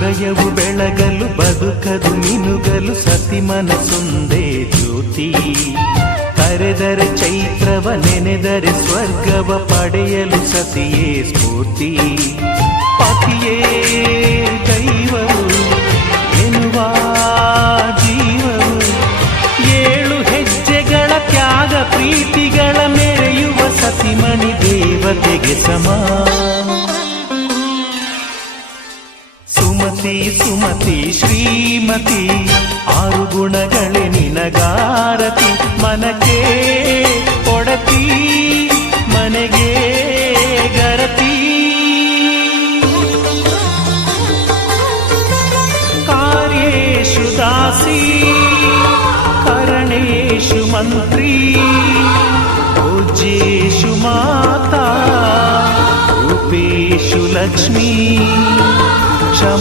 ಹೃದಯವು ಬೆಳಗಲು ಬದುಕದು ಮಿನುಗಲು ಸತಿ ಮನಸೊಂದೇ ಜ್ಯೋತಿ. ಕರೆದರೆ ಚೈತ್ರವ ನೆನೆದರೆ ಸ್ವರ್ಗವ ಪಡೆಯಲು ಸತಿಯೇ ಸ್ಫೂರ್ತಿ. ಪತಿಯೇ ದೈವವು ಎನ್ನುವ ಜೀವವು, 7 ಹೆಜ್ಜೆಗಳ ತ್ಯಾಗ ಪ್ರೀತಿಗಳ ಮೆರೆಯುವ ಸತಿಮಣಿ ದೇವತೆಗೆ ಸಮ. ಸುಮತಿ ಸುಮತಿ ಶ್ರೀಮತಿ 6 ಗುಣಗಳೇ ನಿನಗಾರತಿ. ಮನಕ್ಕೆ ಕೊಡತಿ ಮನೆಗೆ ಗರತಿ. ಕಾರ್ಯೇಷು ದಾಸಿ ಕರಣೇಷು ಮಂತ್ರಿ. ಭೋಜ್ಯೇಷು ಮಾತಾ ರೂಪೇಷು ಲಕ್ಷ್ಮೀ.